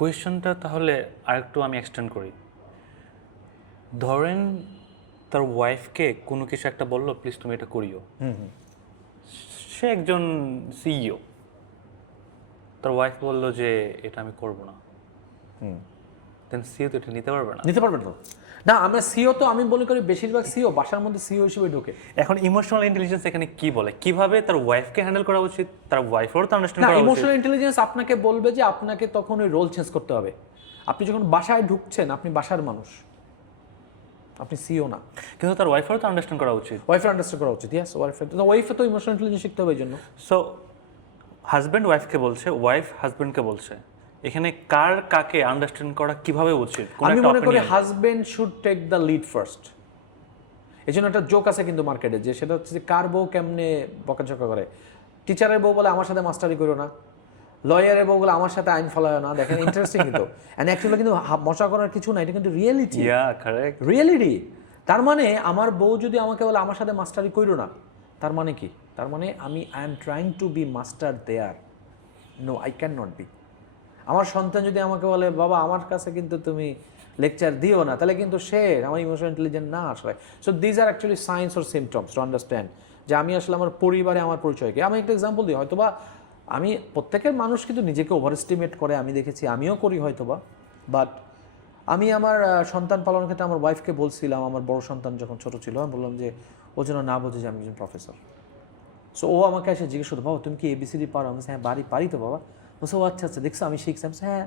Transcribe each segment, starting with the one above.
কোয়েশ্চনটা তাহলে আরেকটু আমি এক্সটেন্ড করি। ধরেন তার ওয়াইফকে কোনো কিছু একটা বললো, প্লিজ তুমি এটা করিও। সে একজন সিইও, তার ওয়াইফ বললো যে এটা আমি করব না, দেন সিইও তো এটা নিতে পারবে না। নিতে পারবেন তো না। আমরা সিও তো আমি মনে করি বেশিরভাগ সিও বাসার মধ্যে সিও হিসেবে ঢোকে। এখন ইমোশনাল ইন্টেলিজেন্স এখানে কি বলে, কিভাবে তার ওয়াইফকে হ্যান্ডেল করা উচিত, তার ওয়াইফেরও তো আন্ডারস্ট্যান্ড না, করা উচিত। ইমোশনাল ইন্টেলিজেন্স আপনাকে বলবে যে আপনাকে তখন ওই রোল চেঞ্জ করতে হবে। আপনি যখন বাসায় ঢুকছেন, আপনি বাসার মানুষ, আপনি সিও না। কিন্তু তার ওয়াইফেরও তো আন্ডারস্ট্যান্ড করা উচিত। ওয়াইফের আন্ডারস্ট্যান্ড করা উচিত। ইয়েস, ওয়াইফে তো ইমোশনাল ইন্টেলিজেন্স শিখতে হবে এই জন্য। সো হাজব্যান্ড ওয়াইফকে বলছে, ওয়াইফ হাজব্যান্ডকে বলছে, এখানে কার কাকে আন্ডারস্ট্যান্ড করা কিভাবে উচিত? আমি মনে করি husband should take the lead first. এই জন্য একটা জোক আছে কিন্তু মার্কেটে, যে সেটা হচ্ছে যে কার বউ কেমনে বকাঝকা করে। টিচারের বউ বলে আমার সাথে মাস্টারি করো না, লয়ারের বউ বলে আমার সাথে আইন ফলায় না। দেখেন ইন্টারেস্টিং কিন্তু, অ্যান্ড অ্যাকচুয়ালি কিন্তু মজা করার কিছু না, এটা কিন্তু রিয়েলিটি। কারেক্ট। রিয়েলিটি। তার মানে আমার বউ যদি আমাকে বলে আমার সাথে মাস্টারি করো না, তার মানে কি? তার মানে I am trying to be master there. No, I can not be. আমার সন্তান যদি আমাকে বলে বাবা আমার কাছে কিন্তু তুমি লেকচার দিও না, তাহলে কিন্তু সে আমার ইমোশনাল ইন্টেলিজেন্ট না আসলে। So these are actually science or symptoms to understand যে আমি আসলে আমার পরিবারে আমার পরিচয়কে। আমি একটা এক্সাম্পল দিই, হয়তোবা আমি প্রত্যেকের মানুষ কিন্তু নিজেকে ওভার এস্টিমেট করে, আমি দেখেছি, আমিও করি হয়তোবা। বাট আমি আমার সন্তান পালনের ক্ষেত্রে আমার ওয়াইফকে বলছিলাম, আমার বড় সন্তান যখন ছোট ছিল, আমি বললাম যে ও যেন না বোঝে যে আমি একজন প্রফেসর। সো ও আমাকে এসে জিজ্ঞেস করতো, বাবা তুমি কি এবিসিডি পারো? আমি হ্যাঁ পারি তো বাবা। বলছে ও আচ্ছা আচ্ছা, দেখছো আমি শিখছি। আমি হ্যাঁ।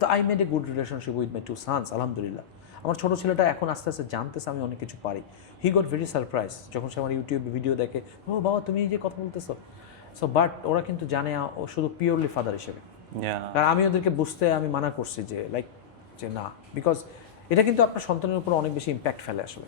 তো I made a good relationship with my two sons, আলহামদুলিল্লাহ। আমার ছোটো ছেলেটা এখন আস্তে আস্তে জানতেছে আমি অনেক কিছু পারি। হি গট ভেরি সারপ্রাইজ যখন সে আমার ইউটিউব ভিডিও দেখে, ও বাবা তুমি এই যে কথা বলতেছো। সো বাট ওরা কিন্তু জানে ও শুধু পিওরলি ফাদার হিসেবে। আর আমি ওদেরকে বুঝতে আমি মানা করছি যে লাইক যে না, বিকজ এটা কিন্তু আপনার সন্তানের উপর অনেক বেশি ইম্প্যাক্ট ফেলে আসলে।